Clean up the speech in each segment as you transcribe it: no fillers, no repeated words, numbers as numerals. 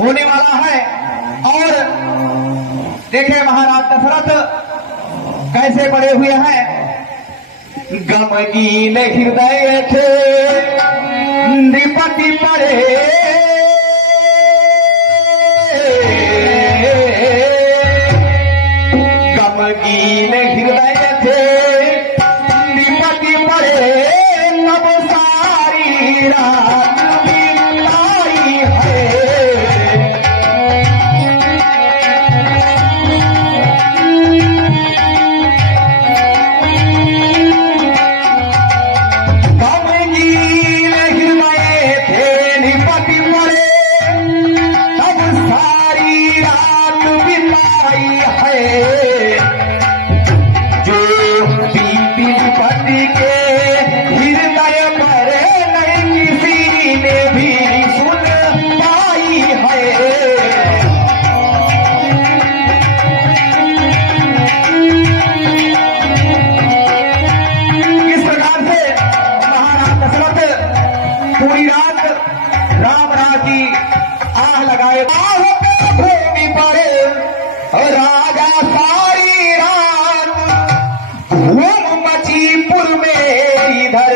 होने वाला है। और देखे महाराज दशरथ कैसे पड़े हुए हैं। गमगीन हृदय थे नृपति पड़े, गमगीन हृदय थे नृपति पड़े, नभ सारी रात बिताई है। गमगीन हृदय थे नृपति पड़े, नभ सारी रात बिताई है। जो बीती पति के हृदय पर नहीं किसी ने भी सुन पाई है। इस प्रकार से महाराज दशरथ पूरी रात राम राज की आह लगाए। आह पे भूमि पर राजा सारी रात धूम मचीपुर में इधर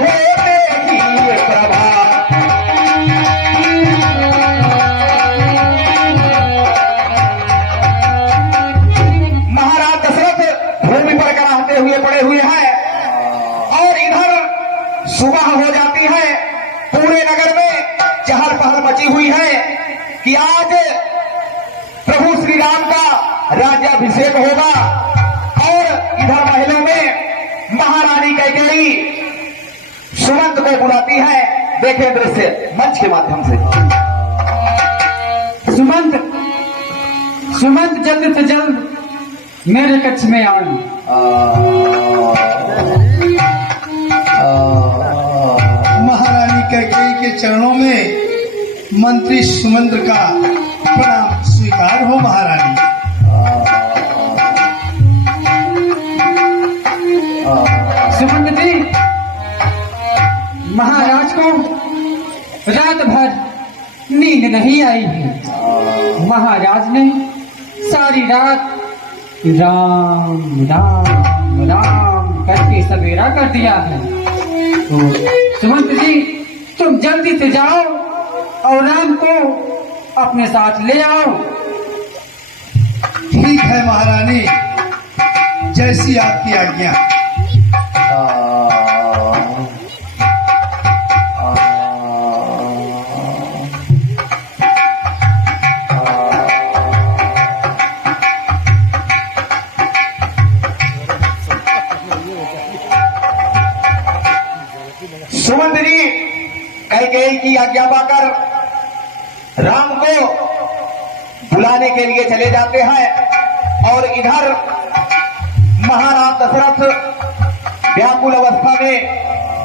होने की प्रभा। महाराज दशरथ भूमि पर कराहते हुए पड़े हुए हैं और इधर सुबह हो जाती है। पूरे नगर में चहल पहल मची हुई है कि आज प्रभु श्री राम का राज्याभिषेक होगा। और इधर महलों में महारानी कैकेयी सुमंत को बुलाती है। देखे दृश्य मंच के माध्यम से। सुमंत, सुमंत जल्द से जल्द मेरे कक्ष में आए। महारानी कैकेयी के चरणों में मंत्री सुमंत्र का प्रणाम स्वीकार हो। महारानी सुमंत जी, महाराज को रात भर नींद नहीं आई है। महाराज ने सारी रात राम राम राम करके सवेरा कर दिया है। तो सुमंत जी, तुम जल्दी से जाओ और राम को अपने साथ ले आओ। ठीक है महारानी, जैसी आपकी आज्ञा। सुमंत जी कैकेयी की आज्ञा पाकर राम को बुलाने के लिए चले जाते हैं। और इधर महाराज दशरथ व्याकुल अवस्था में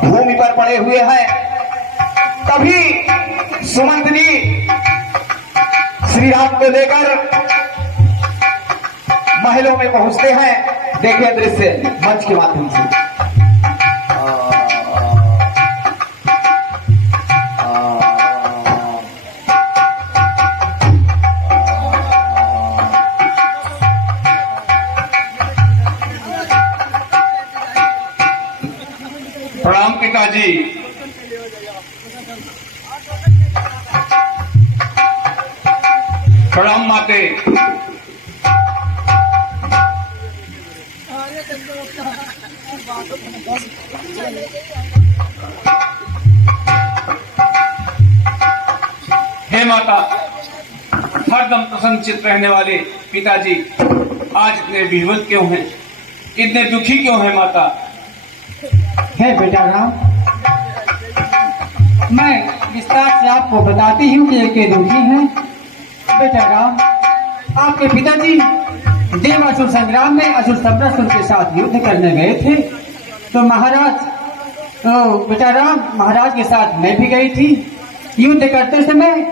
भूमि पर पड़े हुए हैं। तभी सुमंत जी श्री राम को लेकर महलों में पहुंचते हैं। देखिए दृश्य मंच के माध्यम से। प्रणाम पिताजी। प्रणाम माते। हे माता, हरदम प्रसन्नचित्त रहने वाले पिताजी आज इतने विह्वल क्यों हैं, इतने दुखी क्यों हैं माता? है बेटा राम, मैं विस्तार से आपको बताती हूँ कि ये दुखी हैं। बेटा राम, आपके पिताजी देवासुर संग्राम में असुर संवत्सर के साथ युद्ध करने गए थे। तो महाराज, तो बेटा राम, महाराज के साथ मैं भी गई थी। युद्ध करते समय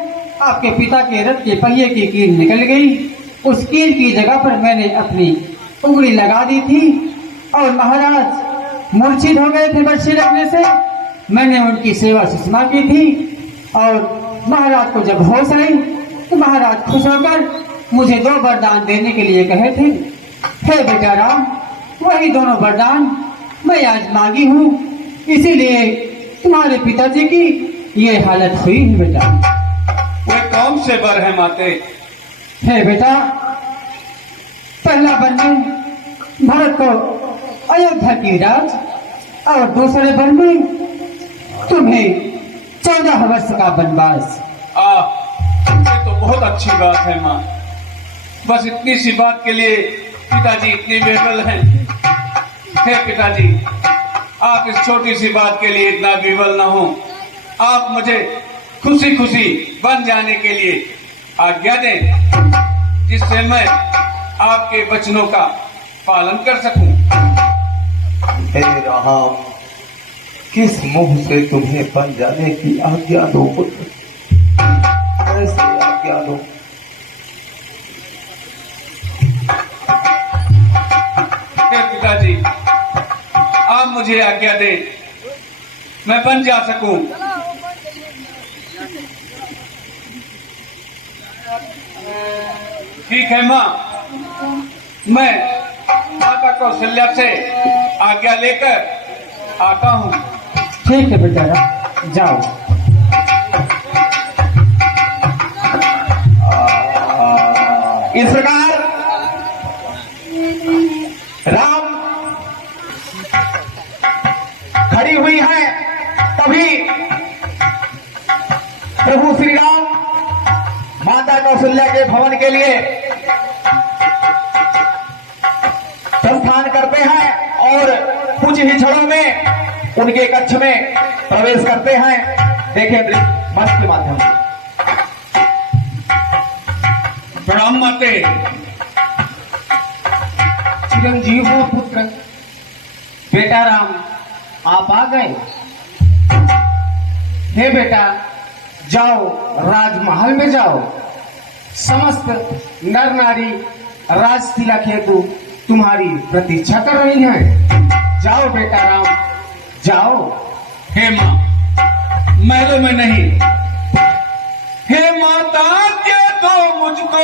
आपके पिता के रथ के पहिए की कील निकल गई। उस कील की जगह पर मैंने अपनी उंगली लगा दी थी और महाराज मूर्छित हो गए थे बर्छी लगने से। मैंने उनकी सेवा सुषमा की थी और महाराज को जब होश आई तो महाराज खुश होकर मुझे 2 वरदान देने के लिए कहे थे। हे बेटा राम, वही दोनों वरदान मैं आज मांगी हूँ, इसीलिए तुम्हारे पिताजी की ये हालत हुई है बेटा। वे कौन से वर है माते? हे बेटा, पहला वर में भरत को अयोध्या की राज, और दूसरे वर में तुम्हें 14 वर्ष का वनवास। ये तो बहुत अच्छी बात है माँ। बस इतनी सी बात के लिए पिताजी इतनी बेबल हैं। हे पिताजी, आप इस छोटी सी बात के लिए इतना विवल ना हो। आप मुझे खुशी खुशी बन जाने के लिए आज्ञा दें, जिससे मैं आपके वचनों का पालन कर सकूं। हे राम, किस मुंह से तुम्हें बन जाने की आज्ञा दो पुत्र? कैसे आज्ञा दो? हे पिताजी, आप मुझे आज्ञा दें, मैं बन जा सकूं। ठीक है माँ, मैं माता कौशल्या से आज्ञा लेकर आता हूँ। ठीक है बेटा, जाओ। इस प्रकार राम खड़ी हुई है, तभी प्रभु श्री राम माता कौशल्या के भवन के लिए प्रस्थान करते हैं और कुछ ही क्षणों में उनके कक्ष में प्रवेश करते हैं। देखें मंच के माध्यम से। प्रणाम माते। चिरंजीव हो पुत्र। बेटा राम, आप आ गए। हे बेटा, जाओ राजमहल में जाओ। समस्त नर नारी राज तिलक हेतु तुम्हारी प्रतीक्षा कर रही हैं। जाओ बेटा राम, जाओ। हे माँ, महलों में नहीं। हे माता, क्या तो मुझको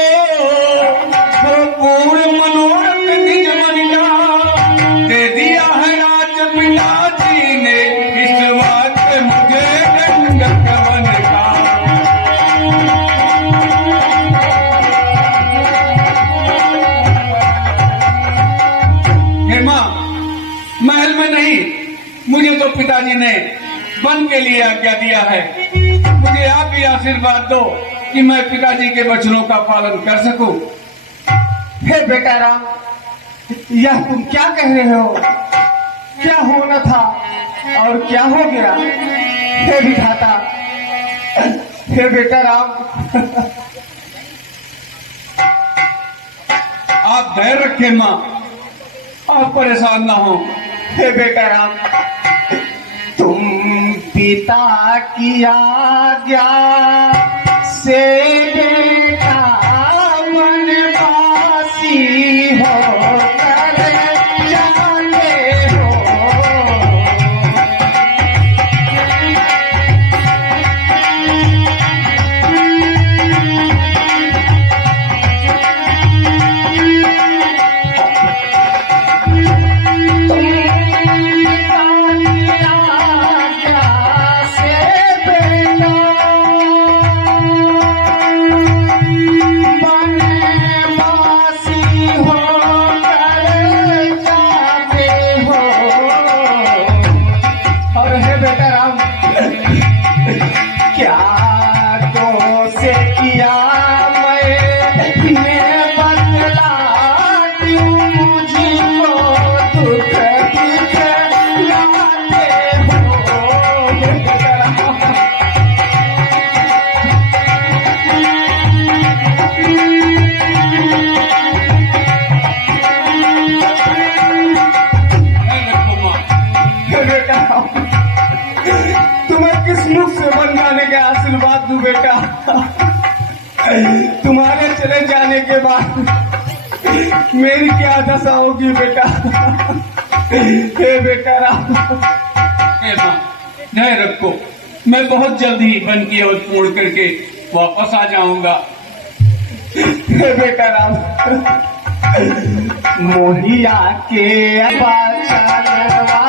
पूर्ण मनोरथ निज मन का दे दिया है राज पिताजी ने, इस बात मुझे दंडक वन का। हे माँ, महल में नहीं, मुझे तो पिताजी ने वन के लिए आज्ञा दिया है। मुझे आप ही आशीर्वाद दो कि मैं पिताजी के वचनों का पालन कर सकूं। हे बेटा राम, यह तुम क्या कह रहे हो? क्या होना था और क्या हो गया? हे विधाता, हे बेटा राम। आप धैर्य रखें माँ, आप परेशान ना हो। हे बेटा राम, तुम पिता की आज्ञा से बेटा वनवासी होकर जाने हो। तुम्हें किस मुख से बन जाने का आशीर्वाद दूं बेटा? तुम्हारे चले जाने के बाद मेरी क्या दशा होगी बेटा? हे बेटा राम। हे माँ, धैर्य रखो, मैं बहुत जल्द ही वन की अवधि पूर्ण करके वापस आ जाऊंगा। हे बेटा राम, मोहिया के बचनवा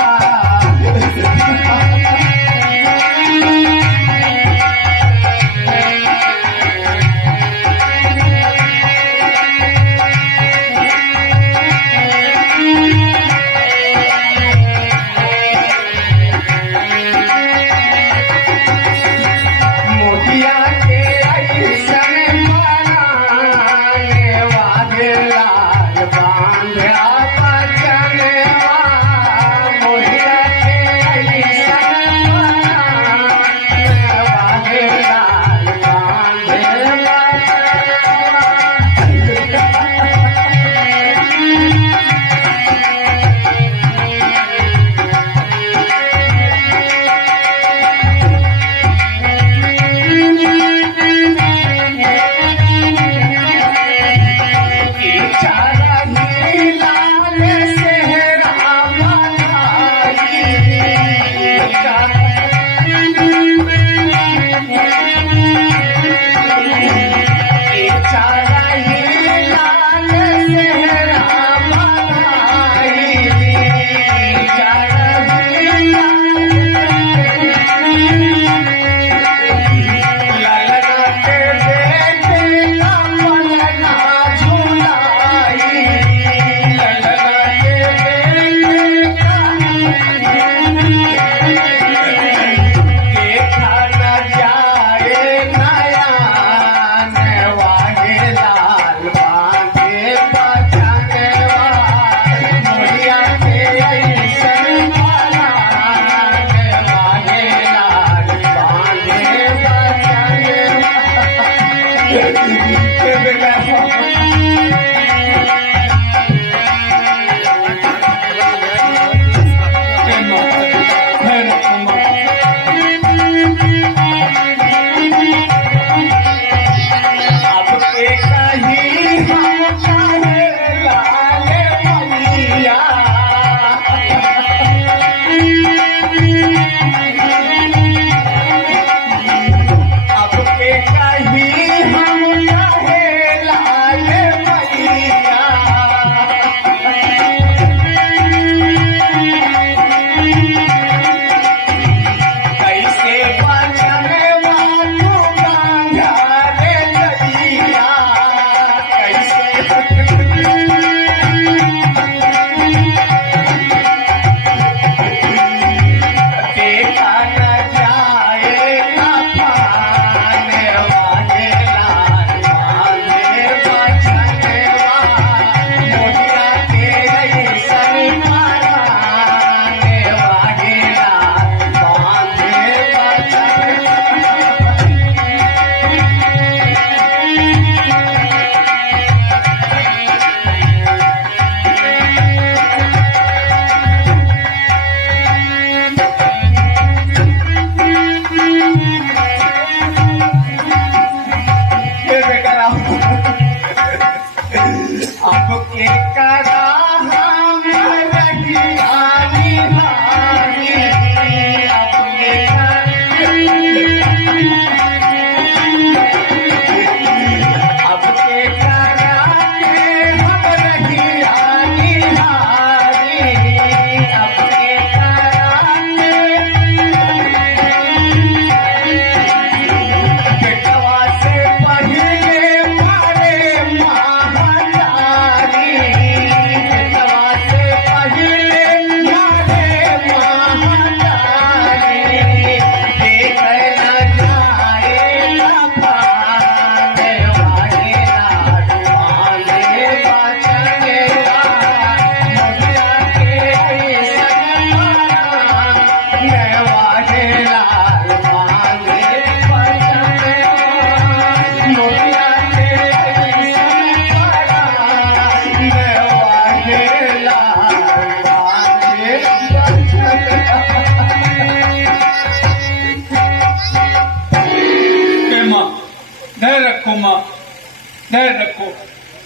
धैर्य रखो,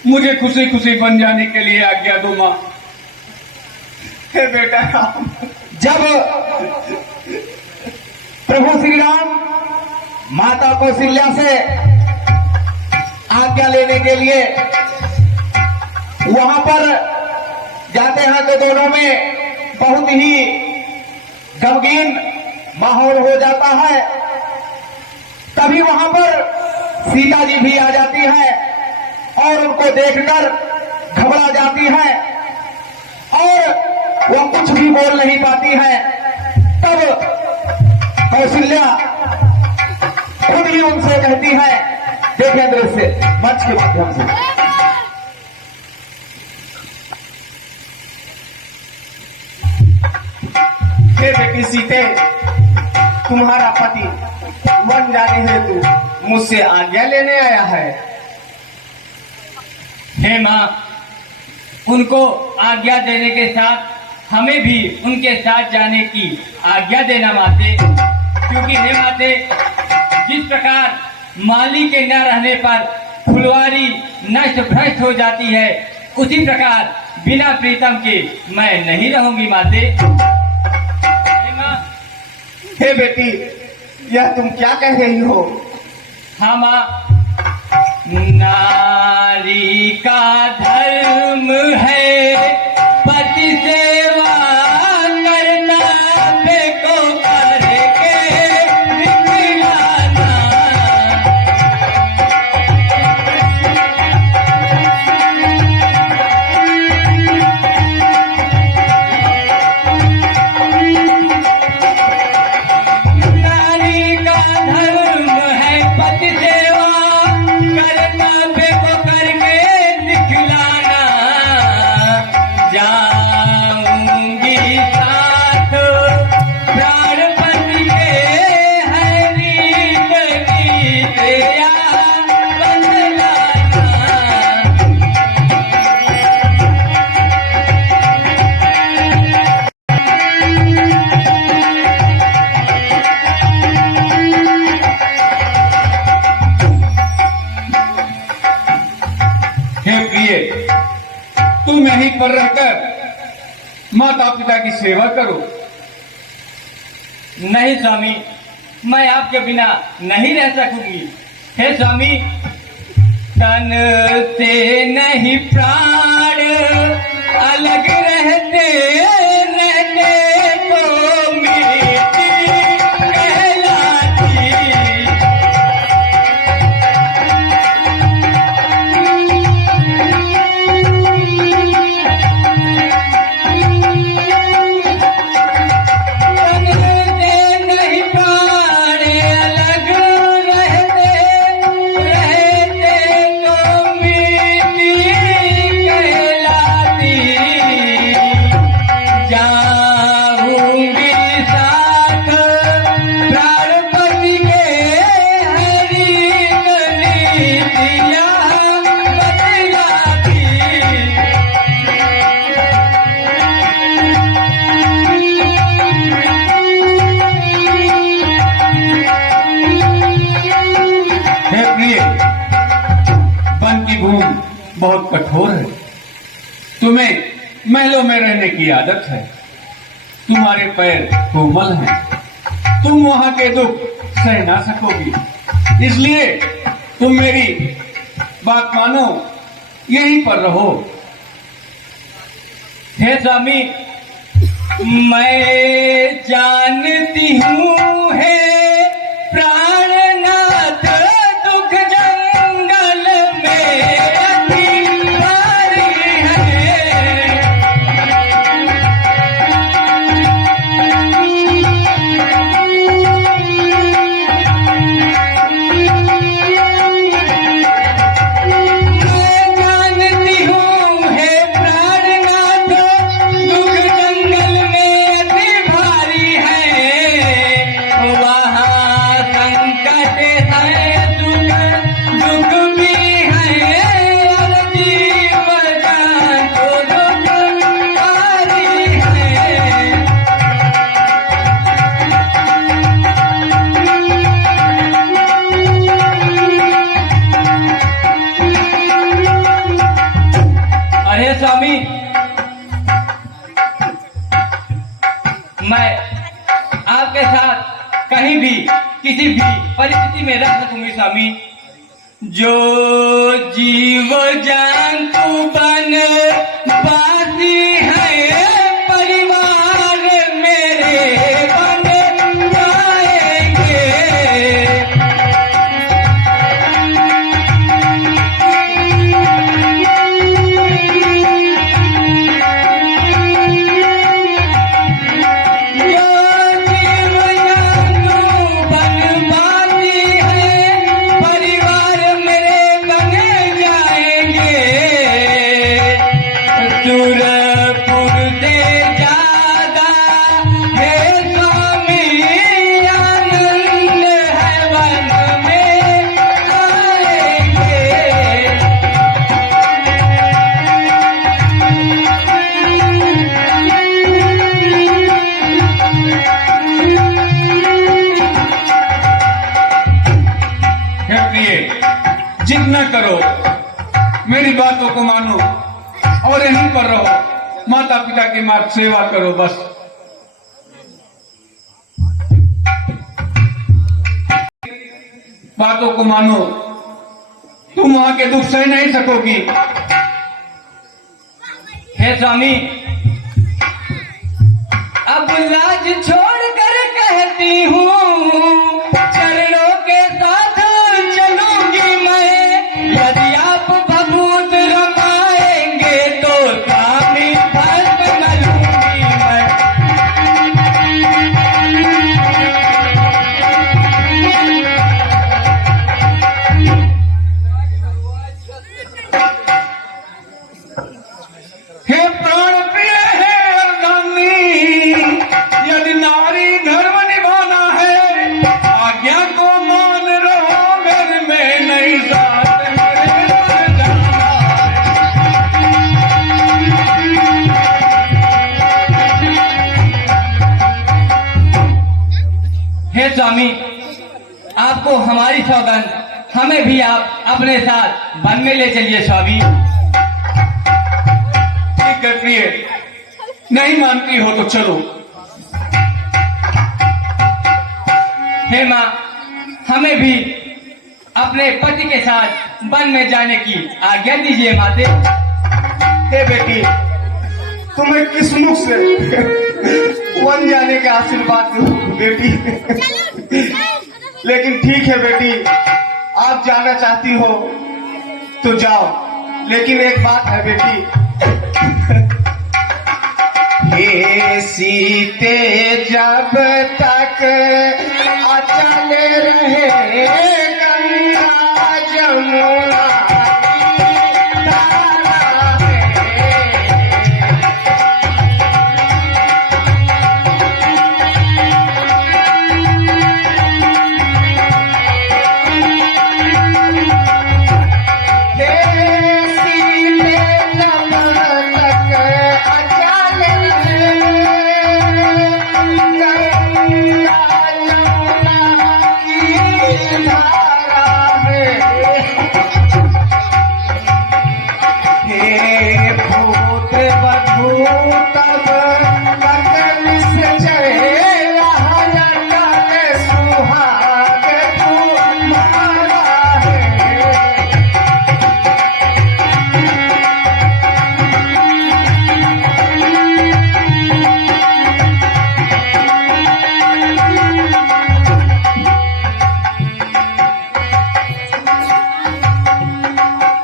मुझे खुशी खुशी बन जाने के लिए आज्ञा दो माँ। हे बेटा राम, जब प्रभु श्री राम माता कौशल्या से आज्ञा आज्ञा लेने के लिए वहां पर जाते हैं तो दोनों में बहुत ही गमगीन माहौल हो जाता है। तभी वहां पर सीता जी भी आ जाती है और उनको देखकर घबरा जाती है और वह कुछ भी बोल नहीं पाती है। तब कौशल्या खुद ही उनसे कहती है, देखें दृश्य मंच के माध्यम से। हे बेटी सीते, तुम्हारा पति वन जाने हेतु मुझसे आज्ञा लेने आया है। हे माँ, उनको आज्ञा देने के साथ हमें भी उनके साथ जाने की आज्ञा देना माते, क्योंकि हे माते, जिस प्रकार माली के न रहने पर फुलवारी नष्ट भ्रष्ट हो जाती है, उसी प्रकार बिना प्रीतम के मैं नहीं रहूंगी माते। हे माँ, हे बेटी, यह तुम क्या कह रही हो? हाँ माँ, नारी का धर्म है पति सेवा करना, बेको करके दिखलाना। नारी का धर्म है पति सेवा करना, बेको करके दिखलाना। जाऊंगी साथ प्राणपति के हरी गली तेरा बदलाना। हे प्रिय, तुम यहीं पर रहकर माता पिता की सेवा करो। नहीं स्वामी, मैं आपके बिना नहीं रह सकूंगी। हे स्वामी, तन से नहीं प्राण अलग रहते रहते तो मिट्टी कहलाती। नहीं प्राण अलग रहते रहते तो मिट्टी कहलाती। जाऊंगी साथ प्राणपति के हरी गली दिया बतलाती। हे प्रिय, वन की भूमि बहुत कठोर है। तुम्हें महलों में रहने की आदत है। तुम्हारे पैर कोमल हैं। तुम वहां के दुख सह ना सकोगी। इसलिए तुम मेरी बात मानो, यहीं पर रहो। हे स्वामी, मैं जानती हूँ है प्राणनाथ दुख जंगल में अति भारी है। मैं जानती हूँ है प्राणनाथ दुख जंगल में अति भारी है। वहाँ संकट है, दुख भी है, और जीव जान को दुखकारी है। अरे स्वामी, मैं आपके साथ कहीं भी किसी भी परिस्थिति में रह सकूंगी स्वामी। जो जीव जान तू बन बाती है, परिवार मेरे बन जाएंगे। जितना करो, मेरी बातों को मानो और यहीं पर रहो, माता पिता की मार्ग सेवा करो बस। बातों को मानो, तुम वहां के दुख सह नहीं सकोगी। हे स्वामी, अब लाज छोड़कर कहती हूँ, चरणों के साथ चलूंगी मैं। यदि आप भभूत रमाएंगे तो स्वामी भस्म न लूंगी मैं। हे प्राण प्रिय है अर्धांगिनी, यदि नारी धर्म निभाना है, आज्ञा को मान रहो, मेरे में नहीं साथ मेरे मर जाना। हे स्वामी, आपको हमारी सौगंध, हमें भी आप अपने साथ वन में ले चलिए स्वामी। ठीक है प्रिय, नहीं मानती हो तो चलो। हे माँ, हमें भी अपने पति के साथ वन में जाने की आज्ञा दीजिए माते। हे बेटी, तुम्हें किस मुख से वन जाने का आशीर्वाद दूं बेटी? लेकिन ठीक है बेटी, आप जाना चाहती हो तो जाओ, लेकिन एक बात है बेटी, हे सीते जब तक अचल रहे गंगा जमुना की धारा है।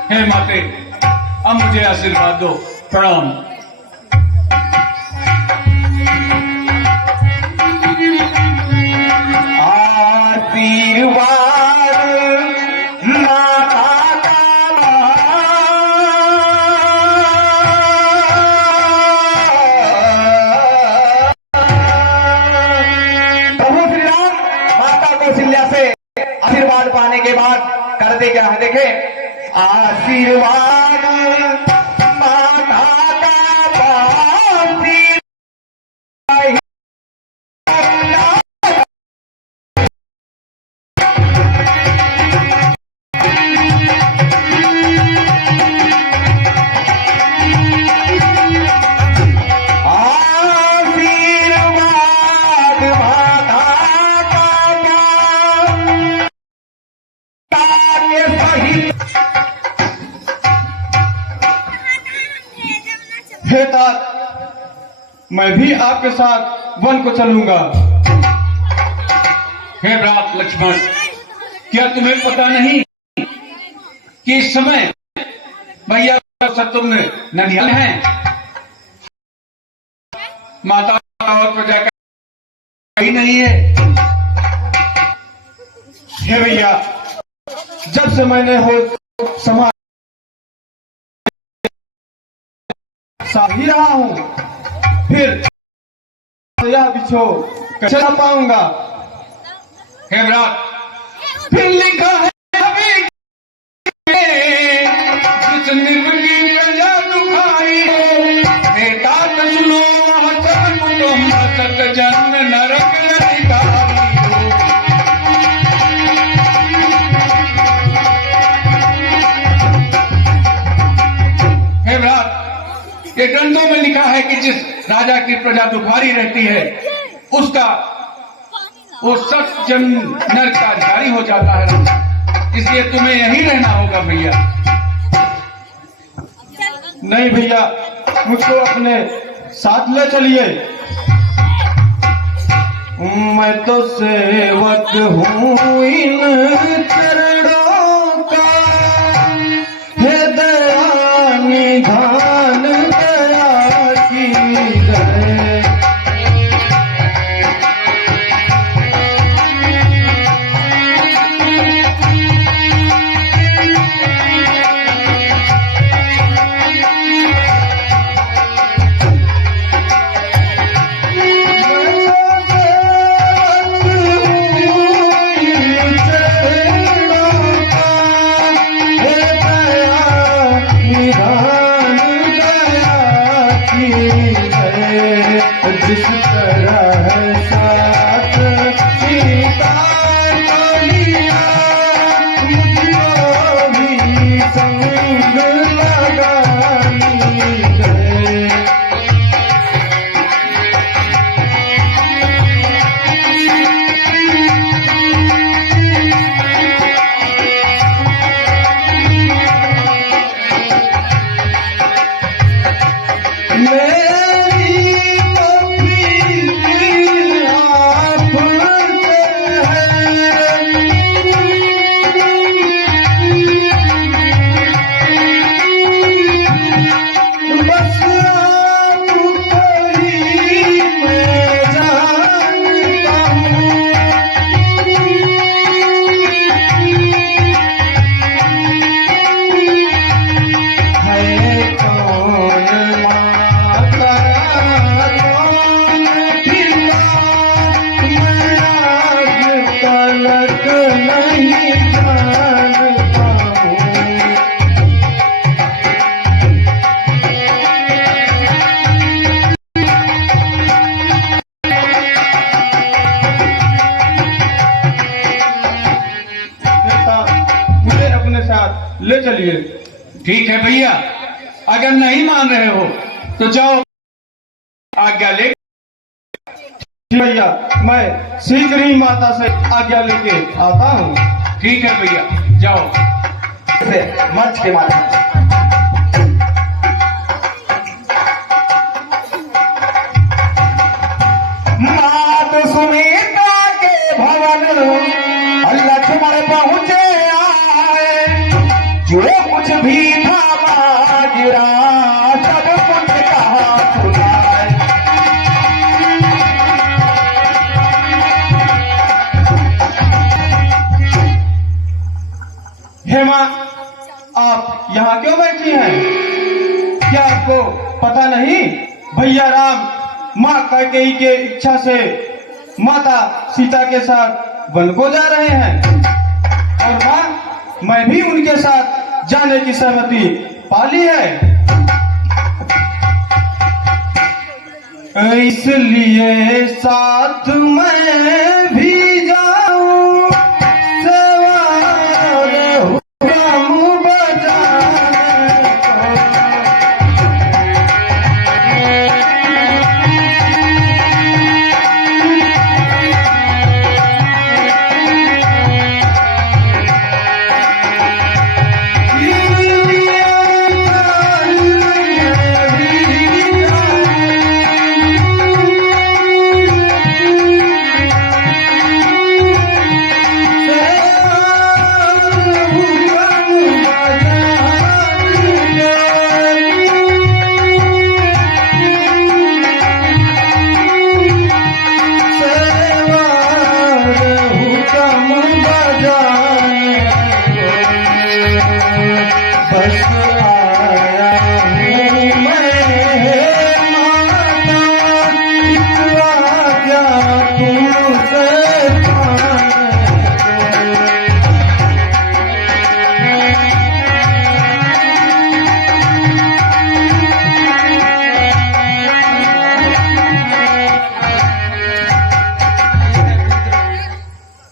हे माते, अब मुझे आशीर्वाद दो। प्रणाम। आशीर्वाद माता का प्रभु श्री राम माता कौशल्या से आशीर्वाद पाने के बाद करते क्या है देखे, आशीर्वाद माता का हे तात, मैं भी आपके साथ वन को चलूंगा। हे भ्रात लक्ष्मण, क्या तुम्हें पता नहीं कि इस समय भैया शत्रुघ्न ननिहाल हैं? माता और प्रजा का ही नहीं है। हे भैया, जब से मैंने हो समाज सा ही रहा हूं, फिर यह बिछो चला पाऊंगा। हे भ्रात, फिर लिखा है अभी जिस निर्मली प्रजा दुखाई, हे तात सुनो वह कुटुंब सत जन्म नरक अधिकारी। हे भ्रात, ये ग्रंथों में लिखा है कि जिस राजा की प्रजा दुखारी रहती है उसका वो सत जन्म नरक का अधिकारी हो जाता है। इसलिए तुम्हें यहीं रहना होगा भैया। नहीं भैया, मुझको अपने साथ ले चलिए। मैं तो सेवक हूँ इन चरणों का, हे दया निधान दया की जय। जिस तरह साथ सीता को लिया, मुझको भी संग लगानी है। ले चलिए। ठीक है भैया, अगर नहीं मान रहे हो तो जाओ, आज्ञा ले। भैया, मैं शीघ्र ही माता से आज्ञा लेके आता हूँ। ठीक है भैया, जाओ। मंच के माध्यम से मात सुनीता के भवन लक्ष्मण पहुंचे आए, जो कुछ भी था माजरा सब कुछ कहा सुनाए। हेमा, आप यहाँ क्यों बैठी हैं? क्या आपको पता नहीं, भैया राम माँ कैकेयी के इच्छा से माता सीता के साथ वन को जा रहे हैं, और माँ मैं भी उनके साथ जाने की सहमति पाली है। इसलिए साथ मैं भी जाऊं, सवार हुक्म बजाने को।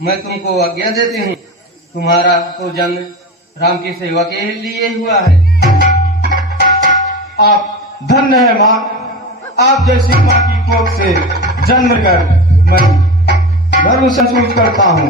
मैं तुमको आज्ञा देती हूँ। तुम्हारा तो जन्म राम की सेवा के लिए हुआ है। आप धन्य है माँ, आप जैसी माँ की कोख से जन्म कर मैं गर्व महसूस करता हूँ।